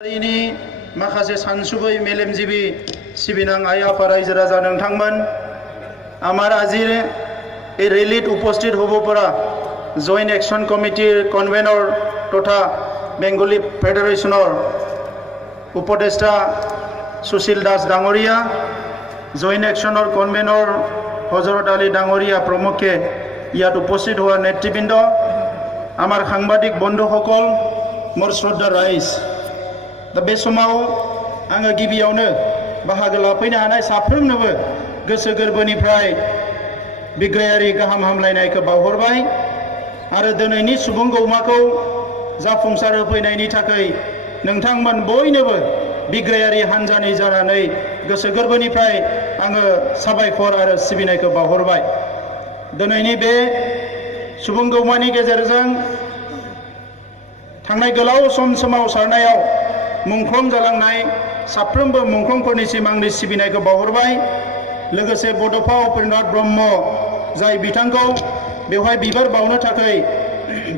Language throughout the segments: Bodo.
हारिनि माखासे सानसुबै मेलेमजिबि सिबिनां आइ आफा रायजो राजा नोंथांमोन आमार आजिर এই রেলিত উপস্থিত হব পৰা জয়েন্ট একশন কমিটিৰ কনভেনর তথা বেঙ্গলী ফেডারেশনৰ উপদেষ্টা সুশীল দাস ডাঙৰীয়া জয়েন্ট একশনৰ কনভেনর হজরত আলী ডাঙৰীয়া প্ৰমুখে ইয়াত উপস্থিত হোৱা নেতৃবৃন্দ আমাৰ সাংবাদিক বন্ধুসকল মোৰ শ্ৰদ্ধা ৰাইজ दा बे समाव आङो गिबियावनो बाहागो लाफैनो हानाय साफ्रोमनोबो गोसो गोरबोनिफ्राय बिग्रायारि गाहाम हामलायनायखौ बावहरबाय आरो दिनैनि सुबुं गौमाखौ जाफुंसार होफैनायनि थाखाय नोंथांमोन बयनोबो बिग्रायारि हान्जानि जानानै गोसो गोरबोनिफ्राय आङो साबायखर आरो सिबिनायखौ बावहरबाय दिनैनि बे सुबुं गौमानि गेजेरजों थांनाय गोलाव सम सोमावसारनायाव मुंख्लं जालांनाय साफ्रोमबो मुंख्लंफोरनिसिम आंनि सिबिनायखौ बावहरबाय लोगोसे बड'फा उपेन्द्रनाथ ब्रह्म जाय बिथांखौ बेवहाय बिबार बावनो थाखाय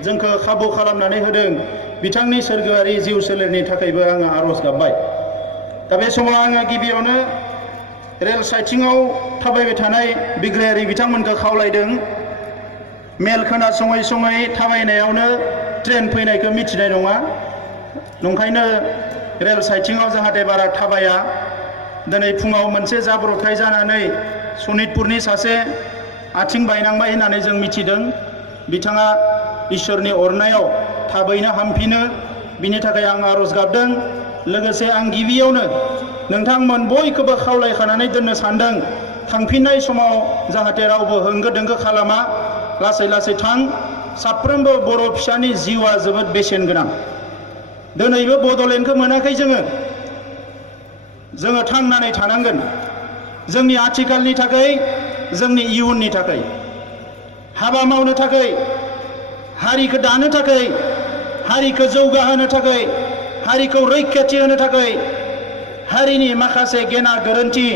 जोंखौ खाबु खालामनानै होदों बिथांनि सोरगोआरि जिउ सोलेरनि थाखायबो आङो आरज गाबबाय दा बे समाव आङो गिबियावनो रेल साइटिंआव थाबायबाय थानाय बिग्रायारि बिथांमोनखौ खावलायदों मेल खोनासङै सङै थाबायनायावनो ट्रेन फैनायखौ मिथिनाय नङा नंखायनो रेल साइटिंआव जाहाथे बारा थाबाया दिनै फुङाव मोनसे जाब्रबथाय जानानै सनितपुरनि सासे आथिं बायनांबाय होननानै जों मिथिदों बिथाङा इसोरनि अरनायाव थाबैनो हामफिनो बिनि थाखाय आं आरज गाबदों लोगोसे आं गिबियावनो नोंथांमोन बयखौबो खावलायखानानै दोननो सानदों थांफिननाय समाव जाहाथे रावबो होंगो दोंगो खालामा लासै लासै थां साफ्रोमबो बर' फिसानि जिउआ जोबोद बेसेन गोनां दिनैबो बड'लेण्डखौ मोनाखै जोङो थांनानै थानांगोन जोंनि आथिखालनि थाखाय जोंनि इयुननि थाखाय हाबा मावनो थाखाय हारिखौ दानो थाखाय हारिखौ जौगाहोनो थाखाय हारिखौ रैखाथि होनो थाखाय हारिनि माखासे गेना गोरोन्थि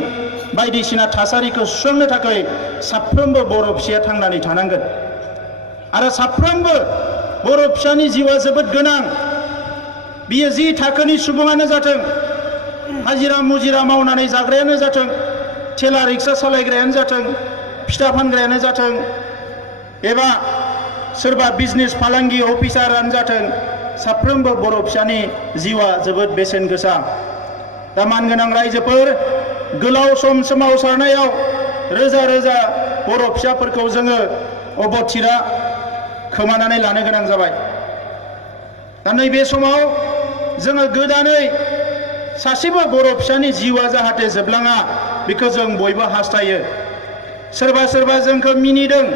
बायदिसिना थासारिखौ सुस्रांनो थाखाय साफ्रोमबो बर' फिसाया थांनानै थानांगोन आरो साफ्रोमबो बर' फिसानि जिउआ जोबोद गोनां बियो जि थाखोनि सुबुङानो जाथों हाजिरा मुजिरा मावनानै जाग्रायानो जाथों थेला रिक्सा सालायग्रायानो जाथों फिथा फानग्रायानो जाथों एबा सोरबा बिजनेस फालांगि अफिसारानो जाथों साफ्रोमबो बर' फिसानि जिउआ जोबोद बेसेन गोसा दा मानगोनां रायजोफोर गोलाव सम सोमावसारनायाव रोजा रोजा बर' फिसाफोरखौ जोङो अबथिरा खोमानानै लानो गोनां जाबाय दा नैबे समाव जोङो गोदानै सासेबो बर' फिसानि जिउआ जाहाथे जोबलाङा बेखौ जों बयबो हास्थायो सोरबा सोरबा जोंखौ मिनिदों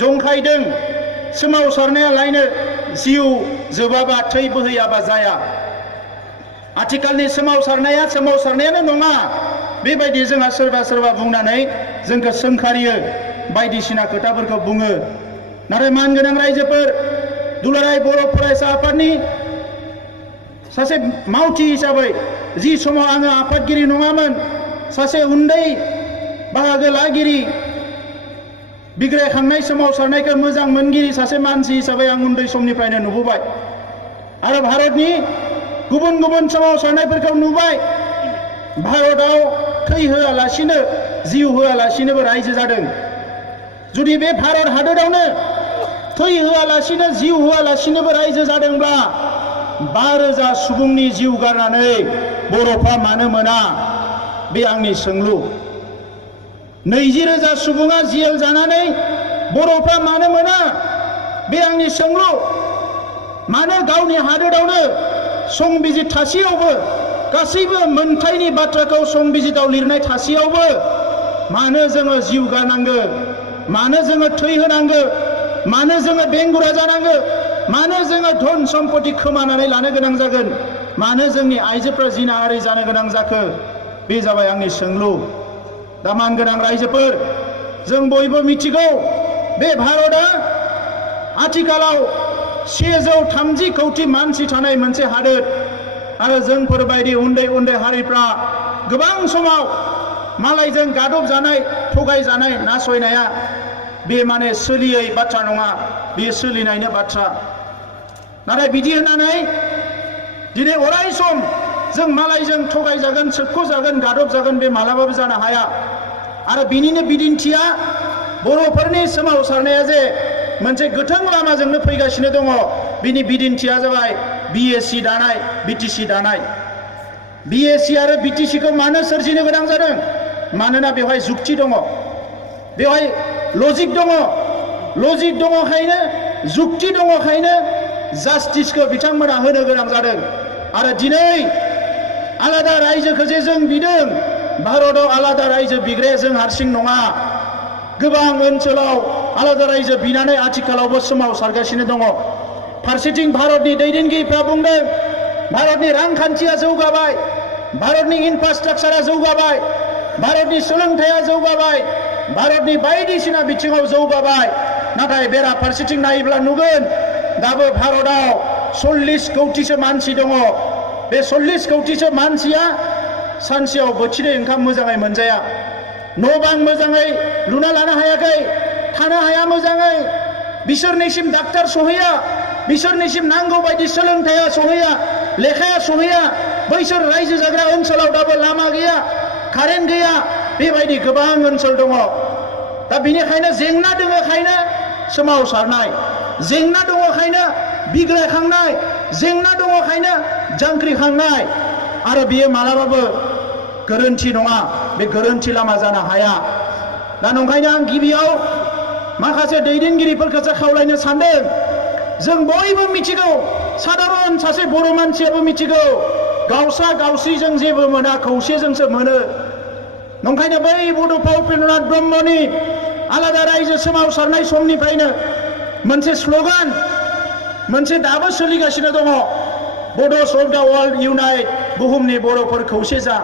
जंखायदों सोमावसारनाया लायनो जिउ जोबाबा थै बोहैयाबा जाया आथिखालनि सोमावसारनायानो नङा बेबायदि जोंहा सोरबा सोरबा बुंनानै जोंखौ सोंखारियो बायदिसिना खोथाफोरखौ बुङो नाथाय मानगोनां रायजोफोर दुलाराय बर' फरायसा आफादनि सासे मावथि हिसाबै जि समाव आङो आफादगिरि नङामोन सासे उन्दै बाहागो लागिरि बिग्रायखांनाय सोमावसारनायखौ मोजां मोनगिरि सासे मानसि हिसाबै आं उन्दै समनिफ्रायनो नुबोबाय आरो भारतनि गुबुन गुबुन सोमावसारनायफोरखौ नुबाय भारताव थै होआलासिनो जिउ होआलासिनोबो रायजो जादों जुदि बे भारत हादरावनो थै होआलासिनो जिउ होआलासिनोबो रायजो जादोंब्ला 5,000 सुबुंनि जिउ गारनानै बर'फ्रा मानो मोना बे आंनि सोंलु 20,000 सुबुङा जेल जानानै बर'फ्रा मानो मोना बे आंनि सोंलु मानो गावनि हादोरावनो संबिजित थासेयावबो गासैबो मोनथायनि बाथ्राखौ संबिजिताव लिरनाय थासेयावबो मानो जोङो जिउ गारनांगो मानो जोङो थै होनांगो मानो जोङो बेंगुरा जानांगो मानो जोङो धन सम्पति खोमानानै लानो गोनां जागोन मानो जोंनि आइजोफ्रा जिनाहारि जानो गोनां जाखो बे जाबाय आंनि सोंलु दा मानगोनां रायजोफोर जों बयबो मिथिगौ बे भारतआ आथिखालाव 130 कौटि मानसि थानाय मोनसे हादोर आरो जोंफोरबायदि उन्दै उन्दै हारिफ्रा गोबां समाव मालायजों गादब जानाय थगाय जानाय नासयनाया बे माने सोलियै बाथ्रा नङा बे सोलिनायनि बाथ्रा नाथाय बिदि होननानै दिनै अराय सम जों मालायजों थगायजागोन सोबख'जागोन गादबजागोन बे मालाबाबो जानो हाया आरो बिनिनो बिदिन्थिया बर'फोरनि सोमावसारनाया जे मोनसे गोथों लामाजोंनो फैगासिनो दङ बिनि बिदिन्थिया जाबाय बिएसि दानाय बिटिसि दानाय बिएसि आरो बिटिसिखौ मानो सोरजिनो गोनां जादों मानोना बेवहाय जुक्ति दङ बेवहाय लजिक दङखायनो जुक्ति दङखायनो जास्टिसखौ बिथांमोना होनो गोनां जादों आरो दिनै आलादा रायजोखौ जे जों बिदों भारताव आलादा रायजो बिग्राया जों हारसिं नङा गोबां ओनसोलाव आलादा रायजो बिनानै आथिखालावबो सोमावसारगासिनो दङ फारसेथिं भारतनि दैदेनगिरिफ्रा बुंदों भारतनि रांखान्थिया जौगाबाय भारतनि इनफ्रास्ट्राक्चारा जौगाबाय भारतनि सोलोंथाइया जौगाबाय भारतनि बायदिसिना बिथिङाव जौगाबाय नाथाय बेराफारसेथिं नायोब्ला नुगोन दाबो भारताव 40 कौटिसो मानसि दङ बे 40 कौटिसो मानसिया सानसेयाव बोथिनै ओंखाम मोजाङै मोनजाया न' बां मोजाङै लुना लानो हायाखै थानो हाया मोजाङै बिसोरनिसिम डाक्टार सहैया बिसोरनिसिम नांगौ बायदि सोलोंथाइया सहैया लेखाया सहैया बैसोर रायजो जाग्रा ओनसोलाव दाबो लामा गैया कारेन्ट गैया बेबायदि गोबां ओनसोल दङ दा बिनिखायनो जेंना दङखायनो सोमावसारनाय जेंना दङखायनो बिग्रायखांनाय जेंना दङखायनो जांख्रिखांनाय आरो बियो मालाबाबो गोरोन्थि नङा बे गोरोन्थि लामा जानो हाया दा नंखायनो आं गिबियाव माखासे दैदेनगिरिफोरखौसो खावलायनो सानदों जों बयबो मिथिगौ साधारन सासे बर' मानसियाबो मिथिगौ गावसा गावस्रिजों जेबो मोना खौसेजोंसो मोनो नंखायनो बै बड'फा उपेन्द्रनाथ ब्रह्मनि आलादा रायजो सोमावसारनाय समनिफ्रायनो मोनसे स्ल'गान मोनसे दाबो सोलिगासिनो दङ बड'स अफ दा वर्ल्ड इउनाइट बुहुमनि बर'फोर खौसे जा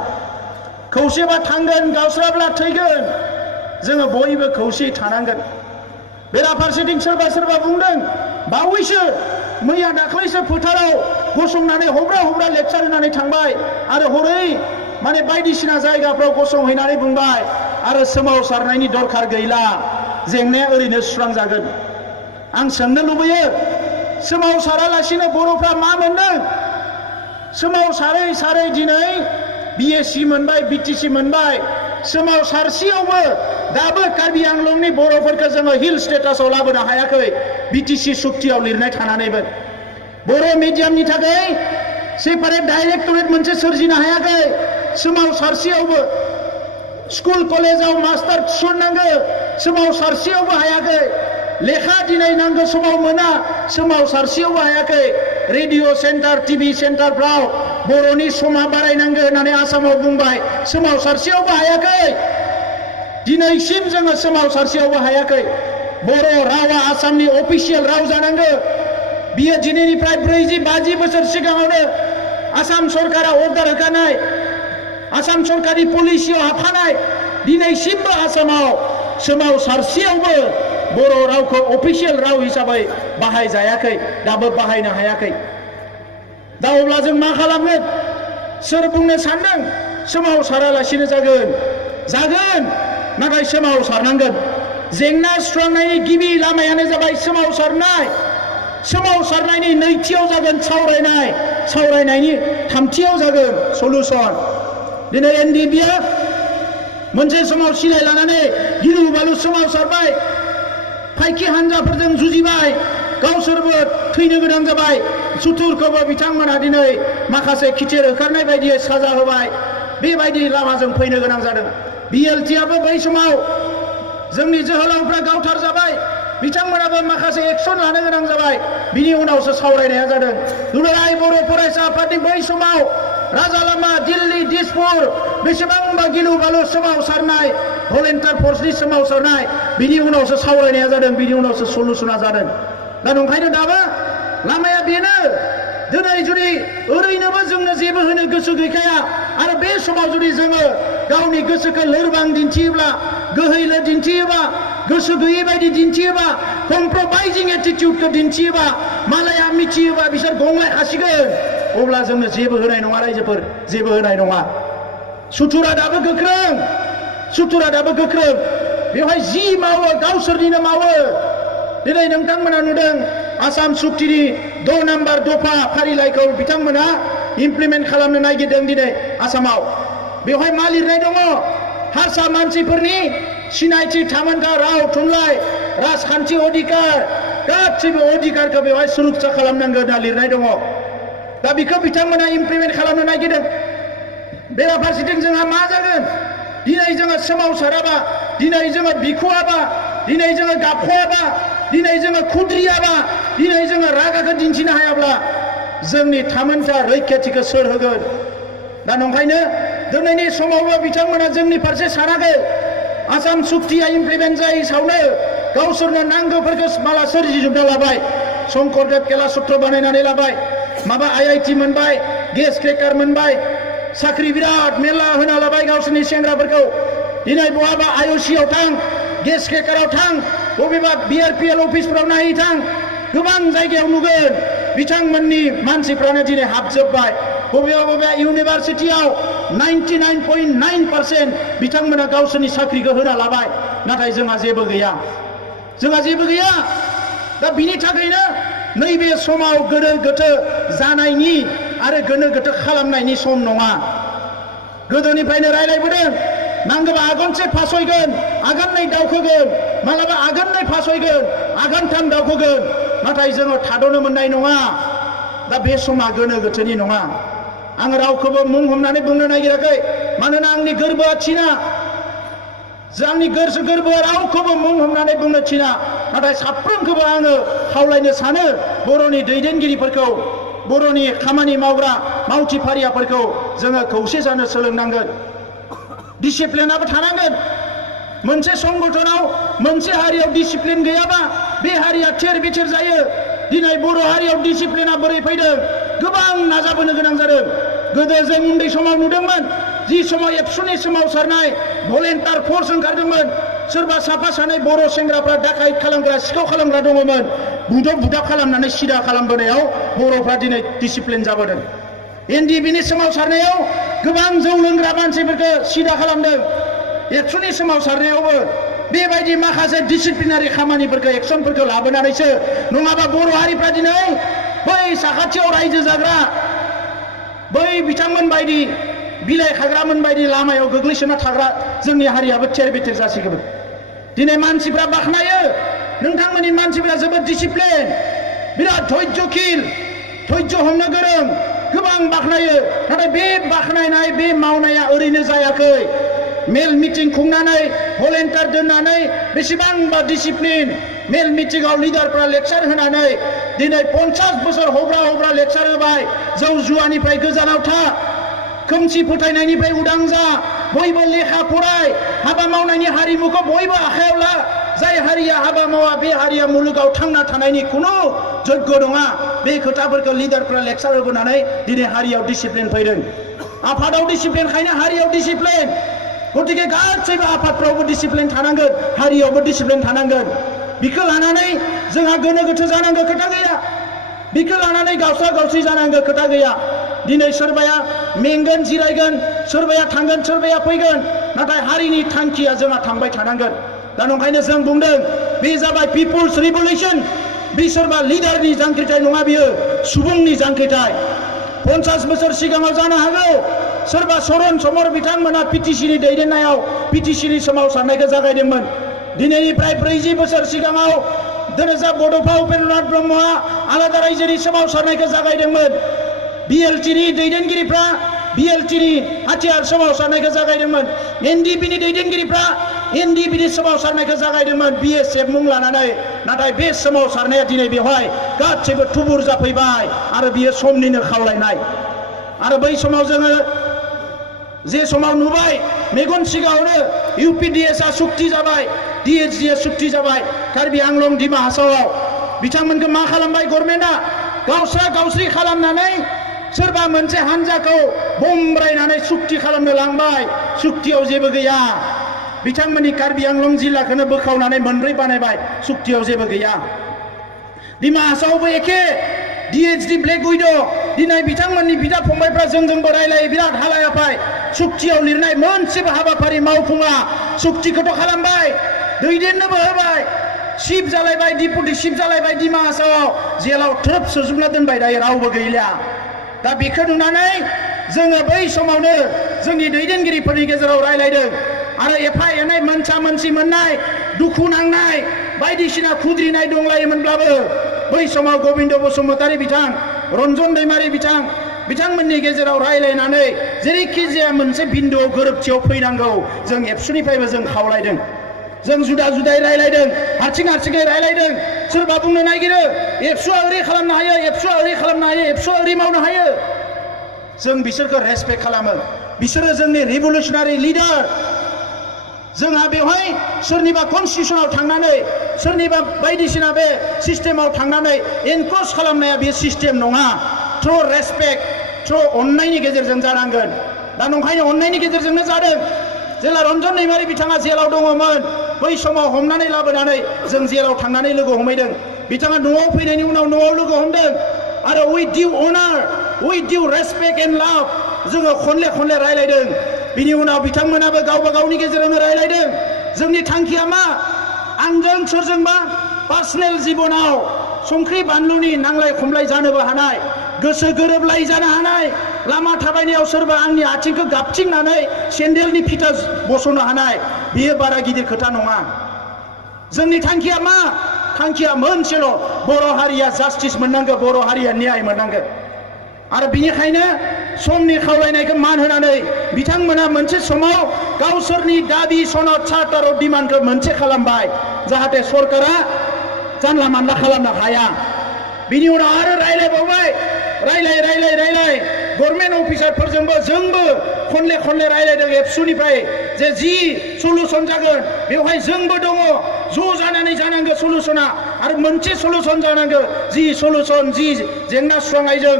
खौसेबा थांगोन गावस्राब्ला थैगोन जोङो बयबो खौसेयै थानांगोन बेराफारसेथिं सोरबा बुंदों बावैसो मैया दाख्लैसो फोथाराव गसंनानै हब्रा लेक्सार होनानै थांबाय आरो हरै माने बायदिसिना जायगाफ्राव गसंहैनानै बुंबाय आरो सोमावसारनायनि दरखार गैला जेंनाया ओरैनो सुस्रांजागोन आं सोंनो लुबैयो सोमावसारालासिनो बर'फ्रा मा मोनदों सोमावसारै दिनै बिएसि मोनबाय बिटिसि मोनबाय सोमावसारसेयावबो दाबो कार्बि आंलंनि बर'फोरखौ जोङो हिल स्टेटासाव लाबोनो हायाखै बिटिसि सुक्तियाव लिरनाय थानानैबो बर' मिडियामनि थाखाय सेपारेट डाइरेक्टरेट मोनसे सोरजिनो हायाखै सोमावसारसेयावबो स्कुल कलेजाव मास्टार थिसननांगौ सोमावसारसेयावबो हायाखै लेखा दिनै नांगौ समाव मोना सोमावसारसेयावबो हायाखै रेडिअ सेन्टार टिभि सेन्टारफ्राव बर'नि समा बारायनांगौ होननानै आसामाव बुंबाय सोमावसारसेयावबो हायाखै दिनैसिम जोङो सोमावसारसेयावबो हायाखै बर' रावा आसामनि अफिसियेल राव जानांगौ बियो दिनैनिफ्राय 40-50 बोसोर सिगाङावनो आसाम सरकारा अर्डार होखानाय आसाम सरकारनि पलिसियाव हाबखानाय दिनैसिमबो आसामाव सोमावसारसेयावबो बर' रावखौ अफिसियेल राव हिसाबै बाहायजायाखै दाबो बाहायनो हायाखै दा अब्ला जों मा खालामगोन सोर बुंनो सानदों सोमावसारालासिनो जागोन नाथाय सोमावसारनांगोन जेंना सुस्रांनायनि गिबि लामायानो जाबाय सोमावसारनायनि नैथियाव जागोन सावरायनायनि थामथियाव जागोन सलुसन दिनै एनडिएफबिआ मोनसे समाव सिलाय लानानै गिलु बालु सोमावसारबाय फाइखि हान्जाफोरजों जुजिबाय गावसोरबो थैनो गोनां जाबाय सुथुरखौबो बिथांमोना दिनै माखासे खिथेर होखारनाय बायदियै साजा होबाय बेबायदि लामाजों फैनो गोनां जादों बिएलटिआबो बै समाव जोंनि जोहोलावफ्रा गावथार जाबाय बिथांमोनाबो माखासे एक्सन लानो गोनां जाबाय बिनि उनावसो सावरायनाया जादों दुलाराय बर' फरायसा आफादनि बै समाव राजालामा दिल्ली दिसपुर बेसेबांबा गिलु बालु सोमावसारनाय भलेन्टियार फर्सनि सोमावसारनाय बिनि उनावसो सावरायनाया जादों बिनि उनावसो सलुसना जादों दा नंखायनो दाबो लामाया बेनो दिनै जुदि ओरैनोबो जोंनो जेबो होनो गोसो गैखाया आरो बे समाव जुदि जोङो गावनि गोसोखौ लोरबां दिन्थियोब्ला गोहैलो दिन्थियोबा गोसो गैयै बायदि दिन्थियोबा कमप्रमाइजिं एटिटिउडखौ दिन्थियोबा मालाया मिथियोबा बिसोर गंलाय खासिगोन अब्ला जोंनो जेबो होनाय नङा रायजोफोर जेबो होनाय नङा सुथुरा दाबो गोख्रों बेवहाय जि मावो गावसोरनिनो मावो दिनै नोंथांमोना नुदों आसाम सुक्तिनि 6 नाम्बार दफा फारिलाइखौ बिथांमोना इमप्लिमेन्ट खालामनो नागिरदों दिनै आसामाव बेवहाय मा लिरनाय दङ हारसा मानसिफोरनि सिनायथि थामोनथा राव थुनलाइ राजखान्थि अधिकार गासैबो अधिकारखौ बेवहाय सुरक्षा खालामनांगौ होनना लिरनाय दङ दा बेखौ बिथांमोना इमप्लिमेन्ट खालामनो नागिरदों बेराफारसेथिं जोंहा मा जागोन दिनै जोङो सोमावसाराबा दिनै जोङो बिखुआबा दिनै जोङो गाबख'आबा दिनै जोङो खुद्रियाबा दिनै जोङो रागाखौ दिन्थिनो हायाब्ला जोंनि थामोनथा रैखाथिखौ सोर होगोन दा नंखायनो दिनैनि समावबो बिथांमोना जोंनि फारसे सानाखै आसाम सुक्तिया इमप्लिमेन्ट जायै सावनो गावसोरनो नांगौफोरखौ माला सोरजिजोबना लाबाय शंकरदेव केलासूत्र बानायनानै लाबाय माबा IIT मोनबाय गेस क्रेकार मोनबाय साख्रि बिराद मेरला होना लाबाय गावसोरनि सेंग्राफोरखौ दिनै बहाबा IOCआव थां गेस क्रेकाराव थां बबेबा BRPL अफिसफोराव नायै थां गोबां जायगायाव नुगोन बिथांमोननि मानसिफ्रानो दिनै हाबजोबबाय बबेबा इउनिभार्सिटियाव 99.9% बिथांमोना गावसोरनि साख्रिखौ होना लाबाय नाथाय जोंहा जेबो गैया दा बिनि थाखायनो नैबे समाव गोनो गोथो जानायनि आरो गोनो गोथो खालामनायनि सम नङा गोदोनिफ्रायनो रायलायबोदों नांगौबा आगानसे फासयगोन आगाननै दावखोगोन मालाबा आगाननै फासयगोन आगानथाम दावखोगोन नाथाय जोङो थाद'नो मोननाय नङा दा बे समा गोनो गोथोनि नङा आं रावखौबो मुं हमनानै बुंनो नागिराखै मानोना आंनि गोरबोआ थिना आंनि गोरबोआ रावखौबो मुं हमनानै बुंनो थिना नाथाय साफ्रोमखौबो आङो खावलायनो सानो बर'नि दैदेनगिरिफोरखौ बर'नि खामानि मावग्रा मावथि फारियाफोरखौ जोङो खौसे जानो सोलोंनांगोन डिसिप्लिनाबो थानांगोन मोनसे संगठनाव मोनसे हारियाव डिसिप्लिन गैयाबा बे हारिया थेर बेथेर जायो दिनै बर' हारियाव डिसिप्लिना बोरै फैदों गोबां नाजाबोनो गोनां जादों गोदो जों उन्दै समाव नुदोंमोन जि समाव एबसुनि सोमावसारनाय भलेन्टार फर्स ओंखारदोंमोन सोरबा साफा सानै बर' सेंग्राफ्रा डाकाइट खालामग्रा सिखाव खालामग्रा दङमोन बुदब खालामनानै सिदा खालामबोनायाव बर'फ्रा दिनै डिसिप्लिन जाबोदों NDBनि सोमावसारनायाव गोबां जौ लोंग्रा मानसिफोरखौ सिदा खालामदों एबसुनि सोमावसारनायावबो बेबायदि माखासे डिसिप्लिनारि खामानिफोरखौ एक्सनफोरखौ लाबोनानैसो नङाबा बर' हारिफ्रा दिनै बै साखाथियाव रायजो जाग्रा बै बिथांमोन बायदि बिलाइ खाग्रामोन बायदि लामायाव गोग्लैसोना थाग्रा जोंनि हारियाबो थेर बेथेर जासिगौमोन दिनै मानसिफ्रा बाख्नायो नोंथांमोननि मानसिफ्रा जोबोद डिसिप्लिन बिराद धैर्यशील धैर्य हमनो गोरों गोबां बाख्नायो नाथाय बे बाख्नायनाय बे मावनाया ओरैनो जायाखै मेल मिटिं खुंनानै भलेन्टियार दोननानै बेसेबांबा डिसिप्लिन मेल मिटिंआव लिडारफ्रा लेक्चार होनानै दिनै 50 बोसोर हब्रा लेक्चार होबाय जौ जुवानिफ्राय गोजानाव था खोमसि फोथायनायनिफ्राय उदां जा बयबो लेखा फराय हाबा मावनायनि हारिमुखौ बयबो आखायाव ला जाय हारिया हाबा मावा बे हारिया मुलुगाव थांना थानायनि खुनु जग्य नङा बे खोथाफोरखौ लिडारफ्रा लेक्चार होबोनानै दिनै हारियाव डिसिप्लिन फैदों आफादाव डिसिप्लिन खायनो हारियाव डिसिप्लिन गतिके गासैबो आफादफ्रावबो डिसिप्लिन थानांगोन हारियावबो डिसिप्लिन थानांगोन बिखौ लानानै जोंहा गोनो गोथो जानांगौ खोथा गैया बिखौ लानानै गावस्रा गावस्रि जानांगौ खोथा गैया दिनै सोरबाया मेंगोन जिरायगोन सोरबाया थांगोन सोरबाया फैगोन नाथाय हारिनि थांखिया जोंहा थांबाय थानांगोन दा नंखायनो जों बुंदों बे जाबाय पिपुल्स रिभलिउसन बे सोरबा लिडारनि जांख्रिथाय नङा बियो सुबुंनि जांख्रिथाय 50 बोसोर सिगाङाव जानो हागौ सोरबा सरन समर बिथांमोना पिटिसिनि दैदेननायाव पिटिसिनि सोमावसारनायखौ जागायदोंमोन दिनैनिफ्राय 40 बोसोर सिगाङाव दोनोजा बड'फा उपेन्द्रनाथ ब्रह्मआ आलादा रायजोनि सोमावसारनायखौ जागायदोंमोन BLTनि दैदेनगिरिफ्रा BLTनि हाथियार सोमावसारनायखौ जागायदोंमोन NDPनि दैदेनगिरिफ्रा NDPनि सोमावसारनायखौ जागायदोंमोन BSF मुं लानानै नाथाय बे सोमावसारनाया दिनै बेवहाय गासैबो थुबुर जाफैबाय आरो बियो समनिनो खावलायनाय आरो बै समाव जोङो जे समाव नुबाय मेगन सिगाङावनो UPDSआ सुक्ति जाबाय DHDआ सुक्ति जाबाय कार्बि आंलं दिमा हासावआव बिथांमोनखौ मा खालामबाय गभर्नमेन्टआ गावस्रा गावस्रि खालामनानै सोरबा मोनसे हान्जाखौ बमब्रायनानै सुक्ति खालामनो लांबाय सुक्तियाव जेबो गैया बिथांमोननि कार्बि आंलं जिल्लाखौनो बोखावनानै मोनब्रै बानायबाय सुक्तियाव जेबो गैया दिमा हासावबो एखे DHD ब्लेक उइड' दिनै बिथांमोननि बिदा फंबायफ्रा जोंबो रायलायो बिराद हालायाफाय सुक्तियाव लिरनाय मोनसेबो हाबाफारि मावफुङा सुक्तिखौथ' खालामबाय दैदेननोबो होबाय शिफ जालायबाय डिपुटि शिफ जालायबाय दिमा हासावआव जेलाव थ्रोब सोजोबना दोनबाय दायो रावबो गैलिया दा बेखौ नुनानै जोङो बै समावनो जोंनि दैदेनगिरिफोरनि गेजेराव रायलायदों आरो एफा एनै मोनसा मोनसि मोननाय दुखु नांनाय बायदिसिना खुद्रिनाय दंलायोमोनब्लाबो बै समाव गबिन्द बसुमतारी बिथां रन्जन दैमारी बिथांमोननि गेजेराव रायलायनानै जेरैखि जाया मोनसे बिन्दुआव गोरोबथियाव फैनांगौ जों एबसुनिफ्रायबो जों खावलायदों। जों जुदा जुदायै रायलायदों, हारसिङै रायलायदों। सोरबा बुंनो नागिरो एबसुआ ओरै खालामनो हायो, एबसुआ ओरै खालामनो हायो, एबसुआ ओरै मावनो हायो। जों बिसोरखौ रेसपेक्ट खालामो। बिसोरो जोंनि रिभलिउसनारि लिडार। जोंहा बेवहाय सोरनिबा कनस्टिटिउसनाव थांनानै सोरनिबा बायदिसिना बे सिस्टेमाव थांनानै एनक्रोच खालामनाया बे सिस्टेम नङा। थ्रु रेसपेक्ट, थ्रु अननायनि गेजेरजों जानांगोन। दा नंखायनो अननायनि गेजेरजोंनो जादों। जेला रन्जन दैमारी बिथाङा जेलाव दङमोन बै समाव हमनानै लाबोनानै जों जेलाव थांनानै लोगो हमहैदों। बिथाङा न'आव फैनायनि उनाव न'आव लोगो हमदों आरो उइथ डिउ अनार, उइथ डिउ रेसपेक्ट एन्ड लाभ जोङो खनले रायलायदों। बिनि उनाव बिथांमोनाबो गावबा गावनि गेजेरावनो रायलायदों। जोंनि थांखिया मा? आंजों सोरजोंबा पार्सनेल जिबनाव संख्रि बानलुनि नांलाय खमलाय जानोबो हानाय, गोसो गोरोबलाय जानो हानाय, लामा थाबायनायाव सोरबा आंनि आथिंखौ गाबथिंनानै सेन्देलनि फिथा बस'नो हानाय, बेयो बारा गिदिर खोथा नङा। जोंनि थांखिया मा? थांखिया मोनसेल', बर' हारिया जास्टिस मोननांगौ, बर' हारिया न्याय मोननांगौ। आरो बिनिखायनो समनि खावलायनायखौ मान होनानै बिथांमोना मोनसे समाव गावसोरनि दाबि सनद चार्टार अफ डिमान्डखौ मोनसे खालामबाय जाहाथे सरकारा जानला मानला खालामनो हाया। बिनि उनाव आरो रायलायबावबाय, रायलाय गभर्नमेन्ट अफिसारफोरजोंबो जोंबो खनले रायलायदों एबसुनिफ्राय जे जि सलुसन जागोन बेवहाय जोंबो दङ। ज' जानानै जानांगौ सलुसना, आरो मोनसे सलुसन जानांगौ। जि सलुसन, जि जेंना सुस्रांनायजों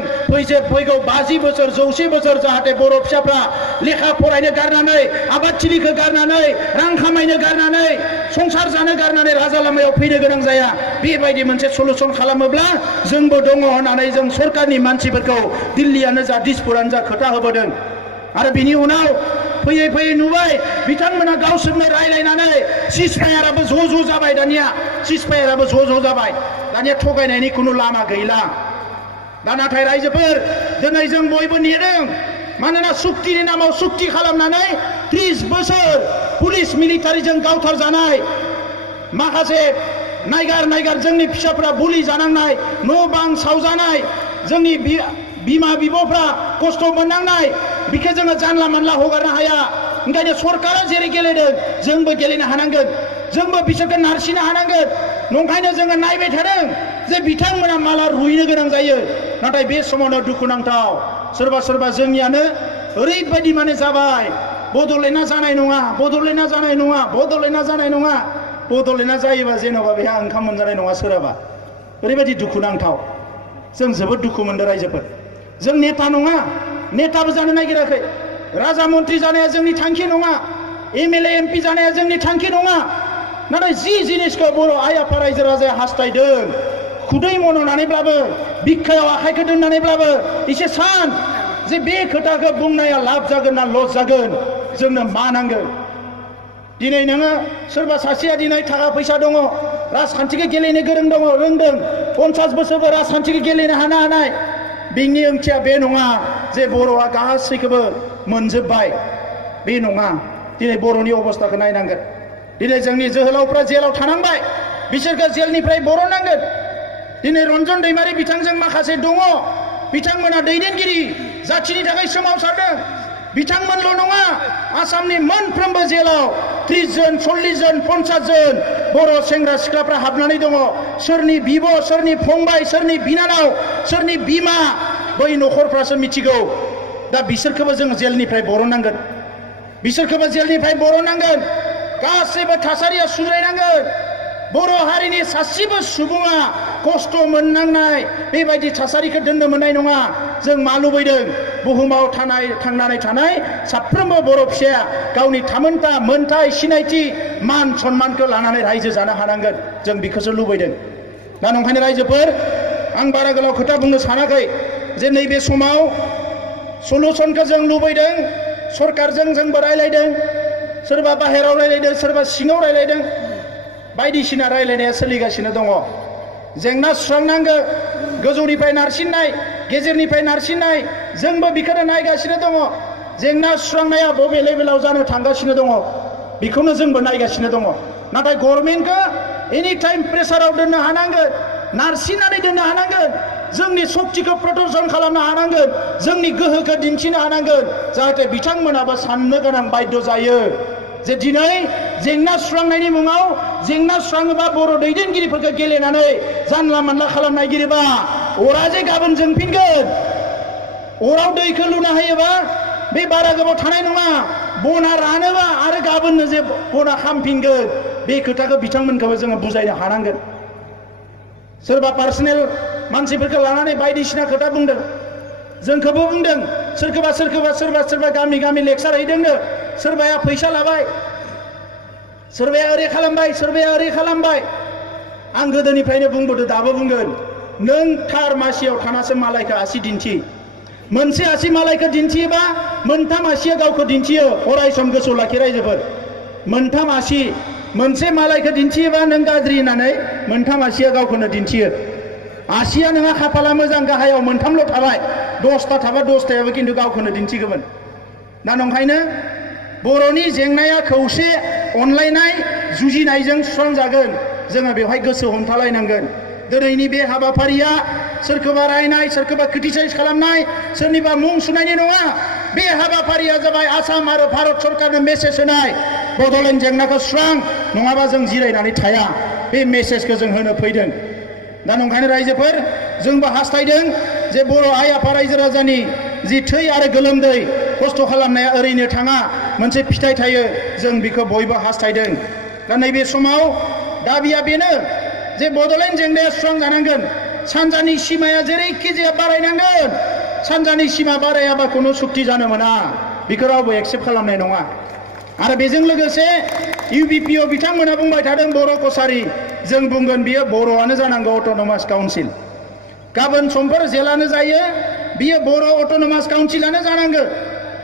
फैगौ 50 बोसोर 100 बोसोर जाहाथे बर' फिसाफ्रा लेखा फरायनो गारनानै, आबादथिलिखौ गारनानै, रां खामायनो गारनानै, संसार जानो गारनानै राजा लामायाव फैनो गोनां जाया, बेबायदि मोनसे सलुसन खालामोब्ला जोंबो दङ होननानै जों सरकारनि मानसिफोरखौ दिल्लीयानो जा दिसपुरानो जा खोथा होबोदों। आरो बिनि उनाव फैयै नुबाय बिथांमोना गावसोरनो रायलायनानै सिजफायाराबो ज' जाबाय। दानिया सिजफायाराबो ज' जाबाय। दानिया थगायनायनि खुनु लामा गैला। दा नाथाय रायजोफोर दिनै जों बयबो नेदों। मानोना सुक्तिनि नामाव सुक्ति खालामनानै 30 बोसोर पुलिस मिलिटारिजों गावथार जानाय, माखासे नायगार जोंनि फिसाफ्रा बुलि जानांनाय, न' बां सावजानाय, जोंनि बिमा बिब'फ्रा खस्थ' मोननांनाय, बेखौ जोङो जानला मानला हगारनो हाया। ओंखायनो सरकारा जेरै गेलेदों जोंबो गेलेनो हानांगोन, जोंबो बिसोरखौ नारसिनो हानांगोन। नंखायनो जोङो नायबाय थादों जे बिथांमोना माला रुइनो गोनां जायो। नाथाय बे समावनो दुखुनांथाव सोरबा जोंनियानो ओरैबायदि माने जाबाय, बड'लेण्डआ जानाय नङा, बड'लेण्डआ जानाय नङा, बड'लेण्डआ जानाय नङा। बड'लेण्डआ जायोबा जेन'बा बेहा ओंखाम मोनजानाय नङा सोरहाबा। ओरैबायदि दुखुनांथाव। जों जोबोद दुखु मोनदों रायजोफोर। जों नेता नङा, नेताबो जानो नागिराखै। राजा मन्त्रि जानाया जोंनि थांखि नङा, MLA MP जानाया जोंनि थांखि नङा। नाथाय जि जिनिसखौ बर' आइ आफा रायजो राजाया हास्थायदों, खुदै मन'नानैब्लाबो, बिखायाव आखाइखौ दोननानैब्लाबो एसे सान जे बे खोथाखौ बुंनाया लाब जागोन ना लस जागोन, जोंनो मा नांगोन। दिनै नोङो सोरबा सासेया दिनै थाखा फैसा दङ, राजखान्थिखौ गेलेनो गोरों दङ, रोंदों, 50 बोसोरबो राजखान्थिखौ गेलेनो हानाय, बेनि ओंथिया बे नङा जे बर'आ गासैखौबो मोनजोब्बाय, बे नङा। दिनै बर'नि अबस्थाखौ नायनांगोन। दिनै जोंनि जोहोलावफ्रा जेलाव थानांबाय, बिसोरखौ जेलनिफ्राय बरननांगोन। दिनै रन्जन दैमारी बिथांजों माखासे दङ, बिथांमोना दैदेनगिरि जाथिनि थाखाय सोमावसारदों। बिथांमोनल' नङा, आसामनि मोनफ्रोमबो जेलाव 30 जन, 40 जन, 50 जन बर' सेंग्रा सिख्लाफ्रा हाबनानै दङ। सोरनि बिब', सोरनि फंबाय, सोरनि बिनानाव, सोरनि बिमा, बै न'खरफ्रासो मिथिगौ। दा बिसोरखौबो जों जेलनिफ्राय बरननांगोन, बिसोरखौबो जेलनिफ्राय बरननांगोन। गासैबो थासारिया सुद्रायनांगोन। बर' हारिनि सासेबो सुबुङा खस्थ' मोननांनाय बेबायदि थासारिखौ दोननो मोननाय नङा। जों मा लुबैदों? बुहुमाव थांनानै थानाय साफ्रोमबो बर' फिसाया गावनि थामोनथा, मोनथाय, सिनायथि, मान सन्मानखौ लानानै रायजो जानो हानांगोन। जों बेखौसो लुबैदों। दा नंखायनो रायजोफोर, आं बारा गोलाव खोथा बुंनो सानाखै जे नैबे समाव सलुसनखौ जों लुबैदों। सरकारजों जोंबो रायलायदों, सोरबा बाहेराव रायलायदों, सोरबा सिङाव रायलायदों, बायदिसिना रायलायनाया सोलिगासिनो दङ। जेंना सुस्रांनांगौ, गोजौनिफ्राय नारसिननाय गेजेरनिफ्राय नारसिननाय जोंबो बेखौनो नायगासिनो दङ जेंना सुस्रांनाया बबे लेभेलाव जानो थांगासिनो दङ बेखौनो जोंबो नायगासिनो दङ नाथाय गभर्नमेन्टखौ एनि टाइम प्रेसाराव दोननो हानांगोन नारसिननानै दोननो हानांगोन जोंनि सक्तिखौ प्रदर्शन खालामनो हानांगोन जोंनि गोहोखौ दिन्थिनो हानांगोन जाहाथे बिथांमोनाबो साननो गोनां बाध्य जायो जे दिनै जेंना सुस्रांनायनि मुङाव जेंना सुस्राङोबा बर' दैदेनगिरिफोरखौ गेलेनानै जानला मानला खालामनो नागिरोबा अरा जे गाबोन जोंफिनगोन अराव दैखौ लुना होयोबा बे बारा गोबाव थानाय नङा बना रानोबा आरो गाबोननो जे बना खामफिनगोन बे खोथाखौ बिथांमोनखौबो जोङो बुजायनो हानांगोन सोरबा पार्सनेल मानसिफोरखौ लानानै बायदिसिना खोथा बुंदों जोंखौबो बुंदों सोरबा गामि लेक्सार हैदोंनो सोरबाया फैसा लाबाय सोरबाया ओरै खालामबाय सोरबाया ओरै खालामबाय आं गोदोनिफ्रायनो बुंबोदों दाबो बुंगोन नों थार मासियाव थानासो मालायखौ आसि दिन्थि मोनसे आसि मालायखौ दिन्थियोबा मोनथाम आसिया गावखौ दिन्थियो अराय सम गोसोआव लाखि रायजोफोर मोनथाम आसि मोनसे मालायखौ दिन्थियोबा नों गाज्रि होननानै मोनथाम आसिया गावखौनो दिन्थियो आसिया नोंहा खाफाला मोजां गाहायाव मोनथामल' थाबाय 10टा थाबा 10टायाबो खिन्थु गावखौनो दिन्थिगौमोन दा नंखायनो बर'नि जेंनाया खौसे अनलायनाय जुजिनायजों सुस्रांजागोन जोङो बेवहाय गोसो हमथालायनांगोन दिनैनि बे हाबाफारिया सोरखौबा रायनाय सोरखौबा क्रिटिसाइज खालामनाय सोरनिबा मुं सुनायनि नङा बे हाबाफारिया जाबाय आसाम आरो भारत सरकारनो मेसेज होनाय बड'लेण्ड जेंनाखौ सुस्रां नङाबा जों जिरायनानै थाया बे मेसेजखौ जों होनो फैदों दा नंखायनो रायजोफोर जोंबो हास्थायदों जे बर' आइ आफा रायजो राजानि जि थै आरो गोलोमदै खस्थ' खालामनाया ओरैनो थाङा मोनसे फिथाइ थायो जों बेखौ बयबो हास्थायदों दा नैबे समाव दाबिया बेनो जे बड'लेण्ड जेंनाया सुस्रांजानांगोन सानजानि सिमाया जेरैखि जाया बारायनांगोन सानजानि सिमा बारायाबा खुनु सुक्ति जानो मोना बेखौ रावबो एक्सेप्ट खालामनाय नङा आरो बेजों लोगोसे इउबिपिअ बिथांमोना बुंबाय थादों बर' कसारी जों बुंगोन बियो बर'आनो जानांगौ अट'नमास काउन्सिल गाबोन समफोर जेलानो जायो बियो बर' अट'नमास काउन्सिलानो जानांगौ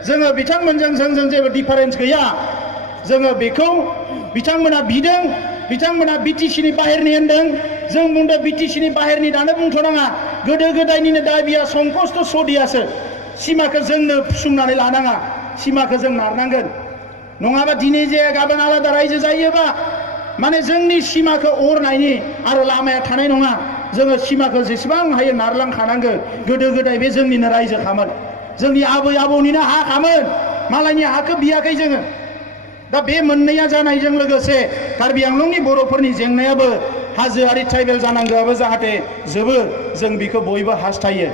जोङो बिथांमोनजों जोंजों जेबो डिफारेन्स गैया जोङो बेखौ बिथांमोना बिदों बिथांमोना बिटिसिनि बाहेरनि होनदों जों बुंदों बिटिसिनि बाहेरनि दानो बुंथ'नाङा गोदो गोदायनिनो दाबिया संकष्ट सदियासो सिमाखौ जोंनो फुसुंनानै लानाङा सिमाखौ जों नारनांगोन नङाबा दिनै जे गाबोन आलादा रायजो जायोबा माने जोंनि सिमाखौ अरनायनि आरो लामाया थानाय नङा जोङो सिमाखौ जेसेबां हायो नारलांखानांगौ गोदो गोदाय बे जोंनिनो रायजोखामोन जोंनि आबै आबौनिनो हाखामोन मालायनि हाखौ बियाखै जोङो दा बे मोननैया जानायजों लोगोसे कार्बि आंलंनि बर'फोरनि जेंनायाबो हाजोआरि ट्राइबेल जानांगौआबो जाहाथे जोबो जों बेखौ बयबो हास्थायो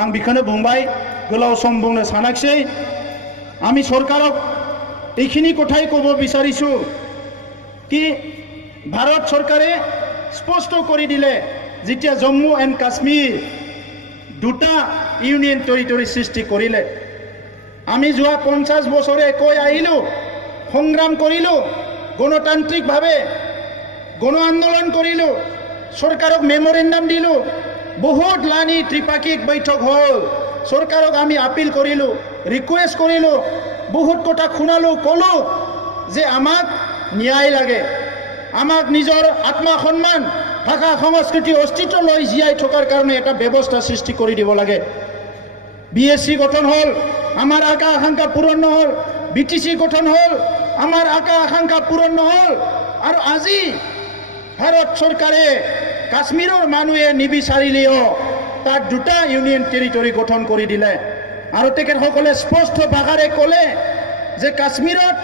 आं बेखौनो बुंबाय गोलाव सम बुंनो सानाखिसै আমি সরকারক এইখিনি কথাই কব বিচাৰিছো কি ভাৰত চৰকাৰে স্পষ্ট কৰি দিলে যেতিয়া জম্মু এণ্ড কাশ্মীৰ দুটা ইউনিয়ন টেৰিটৰি সৃষ্টি কৰিলে আমি যোৱা 50 বছৰে কৈ আহিলো সংগ্ৰাম কৰিলো গণতান্ত্ৰিকভাৱে গণ আন্দোলন কৰিলো চৰকাৰক মেমৰেণ্ডাম দিলো বহুত লানি ত্ৰিপাক্ষিক বৈঠক হল চৰকাৰক আমি আপিল কৰিলো ৰিকুৱেষ্ট কৰিলো বহুত কথা শুনালো কলো যে আমাক ন্যায় লাগে আমাক নিজৰ আত্মা সন্মান ভাষা সংস্কৃতি অস্তিত্ব লৈ জীয়াই থকাৰ কাৰণে এটা ব্যৱস্থা সৃষ্টি কৰি দিব লাগে বিএসসি গঠন হল আমাৰ আশা আকাংক্ষা পূৰণ নহল বিটিসি গঠন হল আমাৰ আশা আকাংক্ষা পূৰণ নহল আৰু আজি ভাৰত চৰকাৰে কাশ্মীৰৰ মানুহে নিবিচাৰিলেও তাত দুটা ইউনিয়ন টেৰিটৰি গঠন কৰি দিলে আৰু তেখেতসকলে স্পষ্ট ভাষাৰে ক'লে যে কাশ্মীৰত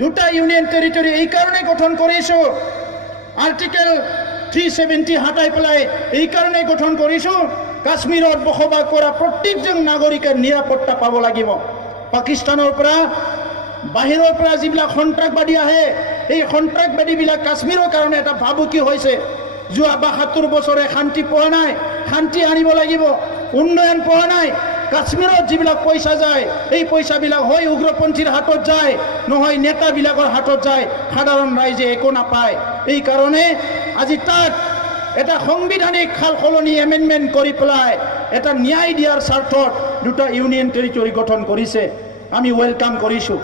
দুটা ইউনিয়ন টেৰিটৰি এই কাৰণে গঠন কৰিছো আৰ্টিকেল 370 হাটাই পেলাই এই কাৰণে গঠন কৰিছো কাশ্মীৰত বসবাস কৰা প্ৰত্যেকজন নাগৰিকে নিৰাপত্তা পাব লাগিব পাকিস্তানৰ পৰা বাহিৰৰ পৰা যিবিলাক সন্ত্ৰাসবাদী আহে এই সন্ত্ৰাসবাদীবিলাক কাশ্মীৰৰ কাৰণে এটা ভাবুকি হৈছে যোৱা 72 বছৰে শান্তি পোৱা নাই শান্তি আনিব লাগিব উন্নয়ন পোৱা নাই কাশ্মীৰত যিবিলাক পইচা যায় এই পইচাবিলাক হয় উগ্ৰপন্থীৰ হাতত যায় নহয় নেতাবিলাকৰ হাতত যায় সাধাৰণ ৰাইজে একো নাপায় এই কাৰণে আজি তাত এটা সাংবিধানিক খালখলনি এমেন্ডমেন্ট কৰি পেলাই এটা ন্যায় দিয়াৰ স্বাৰ্থত দুটা ইউনিয়ন টেৰিটৰি গঠন কৰিছে আমি ওয়েলকাম কৰিছো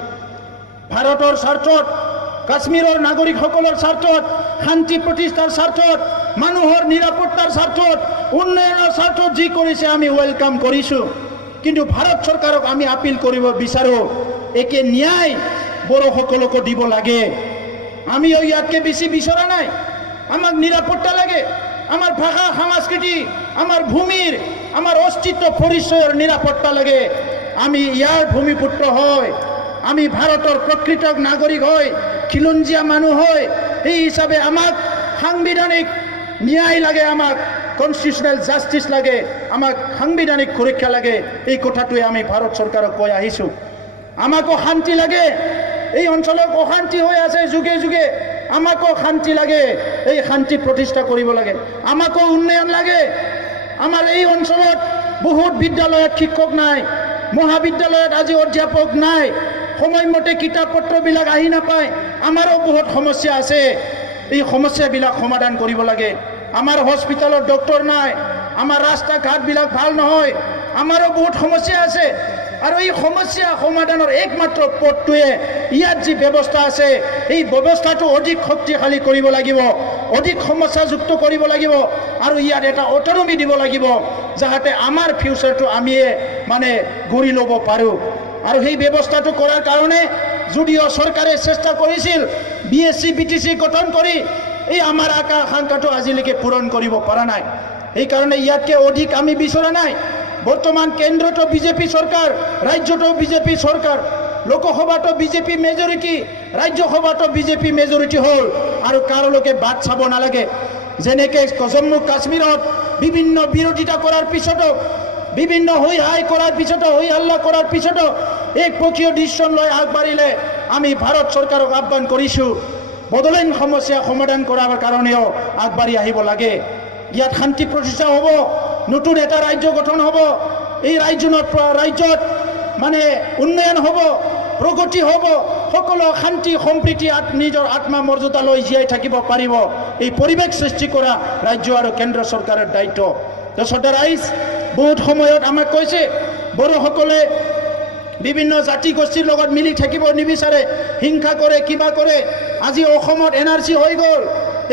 ভাৰতৰ স্বাৰ্থত কাশ্মীৰৰ নাগৰিকসকলৰ স্বাৰ্থত, শান্তি প্ৰতিষ্ঠাৰ স্বাৰ্থত, মানুহৰ নিৰাপত্তাৰ স্বাৰ্থত, উন্নয়নৰ স্বাৰ্থত যি কৰিছে আমি ওয়েলকাম কৰিছোঁ। কিন্তু ভাৰত চৰকাৰক আমি আপিল কৰিব বিচাৰোঁ, একে ন্যায় বড়োসকলকো দিব লাগে। আমি ইয়াতকে বেছি বিচৰা নাই। আমাক নিৰাপত্তা লাগে, আমাৰ ভাষা সংস্কৃতি, আমাৰ ভূমিৰ, আমাৰ অস্তিত্ব পৰিচয়ৰ নিৰাপত্তা লাগে। আমি ইয়াৰ ভূমিপুত্ৰ হয়, আমি ভাৰতৰ প্ৰকৃত নাগৰিক হয়, খিলঞ্জীয়া মানুহ হয়। সেই হিচাপে আমাক সাংবিধানিক ন্যায় লাগে, আমাক কনষ্টিটিউচনেল জাষ্টিছ লাগে, আমাক সাংবিধানিক সুৰক্ষা লাগে। এই কথাটোৱে আমি ভাৰত চৰকাৰক কৈ আহিছোঁ। আমাকো শান্তি লাগে, এই অঞ্চলত অশান্তি হৈ আছে যুগে যুগে, আমাকো শান্তি লাগে, এই শান্তি প্ৰতিষ্ঠা কৰিব লাগে। আমাকো উন্নয়ন লাগে। আমাৰ এই অঞ্চলত বহুত বিদ্যালয়ত শিক্ষক নাই, মহাবিদ্যালয়ত আজি অধ্যাপক নাই, সময়মতে কিতাপ পত্ৰবিলাক আহি নাপায়। আমাৰো বহুত সমস্যা আছে, এই সমস্যাবিলাক সমাধান কৰিব লাগে। আমাৰ হস্পিটেলত ডক্টৰ নাই, আমাৰ ৰাস্তা ঘাটবিলাক ভাল নহয়, আমাৰো বহুত সমস্যা আছে। আৰু এই সমস্যা সমাধানৰ একমাত্ৰ পথটোৱে ইয়াত যি ব্যৱস্থা আছে, এই ব্যৱস্থাটো অধিক শক্তিশালী কৰিব লাগিব, অধিক সমস্যাযুক্ত কৰিব লাগিব, আৰু ইয়াত এটা অটনমি দিব লাগিব, যাতে আমাৰ ফিউচাৰটো আমিয়ে গঢ়ি ল'ব পাৰোঁ। আৰু সেই ব্যৱস্থাটো কৰাৰ কাৰণে যদিও চৰকাৰে চেষ্টা কৰিছিল, BSc BTC গঠন কৰি এই আমাৰ আকাংক্ষাটো আজিলৈকে পূৰণ কৰিব পৰা নাই। সেইকাৰণে ইয়াতকে অধিক আমি বিচৰা নাই। বৰ্তমান কেন্দ্ৰতো বিজেপি চৰকাৰ, ৰাজ্যতো বিজেপি চৰকাৰ, লোকসভাতো বিজেপি মেজৰিটি, ৰাজ্যসভাতো বিজেপি মেজৰিটি হ'ল। আৰু কাৰোলৈকে বাট চাব নালাগে। যেনেকৈ জম্মু কাশ্মীৰত বিভিন্ন বিৰোধিতা কৰাৰ পিছতো, বিভিন্ন হৈ হাই কৰাৰ পিছতো, হৈ হাল্লা কৰাৰ পিছতো একপক্ষীয় ডিচিশ্যন লৈ আগবাঢ়িলে আমি ভাৰত চৰকাৰক আহ্বান কৰিছোঁ, বদলেন সমস্যা সমাধান কৰাৰ কাৰণেও আগবাঢ়ি আহিব লাগে। ইয়াত শান্তি প্ৰতিষ্ঠা হ'ব, নতুন এটা ৰাজ্য গঠন হ'ব, এই ৰাজ্যত উন্নয়ন হ'ব, প্ৰগতি হ'ব, সকলো শান্তি সম্প্ৰীতি নিজৰ আত্মমৰ্যাদা লৈ জীয়াই থাকিব পাৰিব। এই পৰিৱেশ সৃষ্টি কৰা ৰাজ্য আৰু কেন্দ্ৰ চৰকাৰৰ দায়িত্ব। তাৰপিছতে ৰাইজ বহুত সময়ত আমাক কৈছে, বড়োসকলে বিভিন্ন জাতি গোষ্ঠীৰ লগত মিলি থাকিব নিবিচাৰে, হিংসা কৰে, কিবা কৰে। আজি অসমত NRC হৈ গ'ল।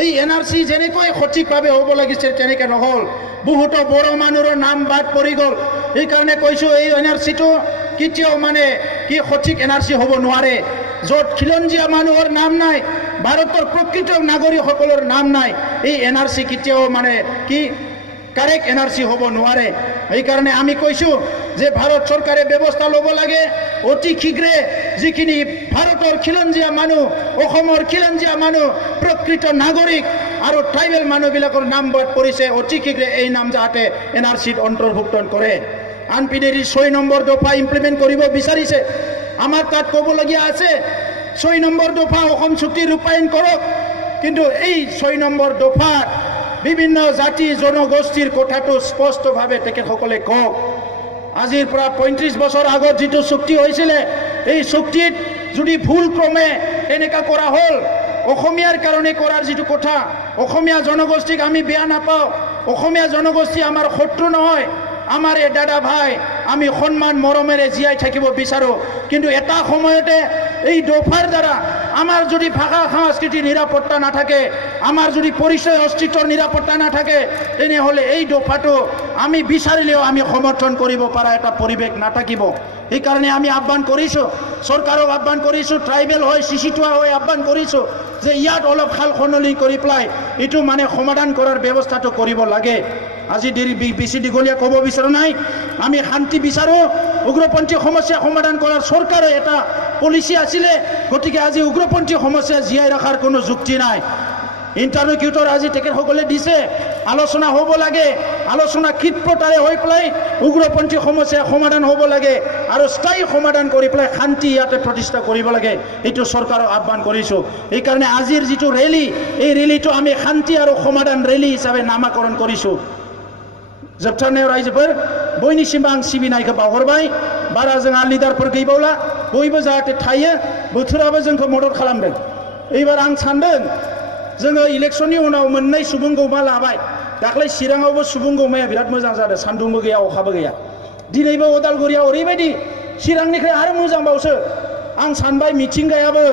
এই NRC যেনেকৈ সঠিকভাৱে হ'ব লাগিছিল তেনেকৈ নহ'ল। বহুতো বড়ো মানুহৰ নাম বাদ পৰি গ'ল। সেইকাৰণে কৈছোঁ, এই NRCটো কেতিয়াও সঠিক NRC হ'ব নোৱাৰে। য'ত খিলঞ্জীয়া মানুহৰ নাম নাই, ভাৰতৰ প্ৰকৃত নাগৰিকসকলৰ নাম নাই, এই NRC কেতিয়াও কাৰেক্ট NRC হ'ব নোৱাৰে। সেইকাৰণে আমি কৈছোঁ যে ভাৰত চৰকাৰে ব্যৱস্থা ল'ব লাগে, অতি শীঘ্ৰে যিখিনি ভাৰতৰ খিলঞ্জীয়া মানুহ, অসমৰ খিলঞ্জীয়া মানুহ, প্ৰকৃত নাগৰিক আৰু ট্ৰাইবেল মানুহবিলাকৰ নাম বাদ পৰিছে, অতি শীঘ্ৰে এই নাম যাতে NRCত অন্তৰ্ভুক্ত কৰে। আনপিনে 6 নম্বৰ দফা ইমপ্লিমেণ্ট কৰিব বিচাৰিছে। আমাৰ তাত ক'বলগীয়া আছে, 6 নম্বৰ দফা অসম চুক্তি ৰূপায়ণ কৰক। কিন্তু এই 6 নম্বৰ দফাত বিভিন্ন জাতি জনগোষ্ঠীৰ কথাটো স্পষ্টভাৱে তেখেতসকলে কওক। আজিৰ পৰা 35 বছৰ আগত যিটো চুক্তি হৈছিলে, এই চুক্তিত যদি ভুল ক্ৰমে এনেকুৱা কৰা হ'ল, অসমীয়াৰ কাৰণে কৰাৰ যিটো কথা, অসমীয়া জনগোষ্ঠীক আমি বেয়া নাপাওঁ, অসমীয়া জনগোষ্ঠী আমাৰ শত্ৰু নহয়, আমাৰ এই দাদা ভাই, আমি সন্মান মৰমেৰে জীয়াই থাকিব বিচাৰোঁ। কিন্তু এটা সময়তে এই দফাৰ দ্বাৰা আমাৰ যদি ভাষা সংস্কৃতিৰ নিৰাপত্তা নাথাকে, আমাৰ যদি পৰিচয় অস্তিত্বৰ নিৰাপত্তা নাথাকে, তেনেহ'লে এই দফাটো আমি বিচাৰিলেও আমি সমৰ্থন কৰিব পৰা এটা পৰিৱেশ নাথাকিব। সেইকাৰণে আমি আহ্বান কৰিছোঁ, চৰকাৰক আহ্বান কৰিছোঁ, ট্ৰাইবেল হৈ চিচিটোৱা হৈ আহ্বান কৰিছোঁ যে ইয়াত অলপ সাল সলনি কৰি পেলাই এইটো সমাধান কৰাৰ ব্যৱস্থাটো কৰিব লাগে। আজি বেছি দীঘলীয়া ক'ব বিচৰা নাই। আমি শান্তি বিচাৰোঁ, উগ্ৰপন্থী সমস্যা সমাধান কৰাৰ চৰকাৰে এটা পলিচি আছিলে, গতিকে আজি উগ্ৰপন্থী সমস্যা জীয়াই ৰখাৰ কোনো যুক্তি নাই। ইণ্টাৰলোকিউটৰ আজি তেখেতসকলে দিছে, আলোচনা হ'ব লাগে, আলোচনা ক্ষিপ্ৰতাৰে হৈ পেলাই উগ্ৰপন্থী সমস্যা সমাধান হ'ব লাগে আৰু স্থায়ী সমাধান কৰি পেলাই শান্তি ইয়াতে প্ৰতিষ্ঠা কৰিব লাগে। এইটো চৰকাৰক আহ্বান কৰিছোঁ। সেইকাৰণে আজিৰ যিটো ৰেলী, এই ৰেলীটো আমি শান্তি আৰু সমাধান ৰেলী হিচাপে নামাকৰণ কৰিছোঁ। जोबथारनायाव रायजोफोर बयनिसिमबो आं सिबिनायखौ बावहरबाय। बारा जोंहा लिडारफोर गैबावला, बयबो जाहाथे थायो, बोथोराबो जोंखौ मदद खालामदों। एबार आं सानदों जोङो इलेक्शननि उनाव मोननै सुबुं गौमा लाबाय। दाख्लै चिराङावबो सुबुं गौमाया बिराद मोजां जादों, सान्दुंबो गैया अखाबो गैया। दिनैबो उदालगुरियाव ओरैबायदि चिरांनिख्रुइ आरो मोजांबावसो। आं सानबाय मिथिंगायाबो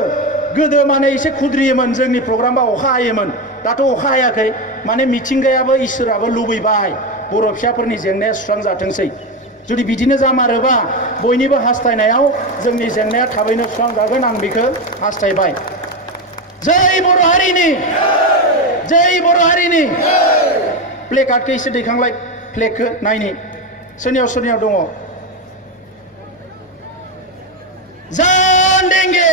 गोदो माने एसे खुद्रियोमोन जोंनि प्रग्रामा अखा हायोमोन दाथ' अखा हायाखै माने मिथिंगायाबो इसोराबो लुबैबाय बर' फिसाफोरनि जेंनाया सुस्रांजाथोंसै जुदि बिदिनो जामारोबा बयनिबो हास्थायनायाव जोंनि जेंनाया थाबैनो सुस्रांजागोन आं बेखौ हास्थायबाय जै बर' हारिनि जै बर' हारिनि प्ले कार्डखौ एसे दैखांलाय फ्लेगखौ नायनि सोरनियाव दङ जान देंगे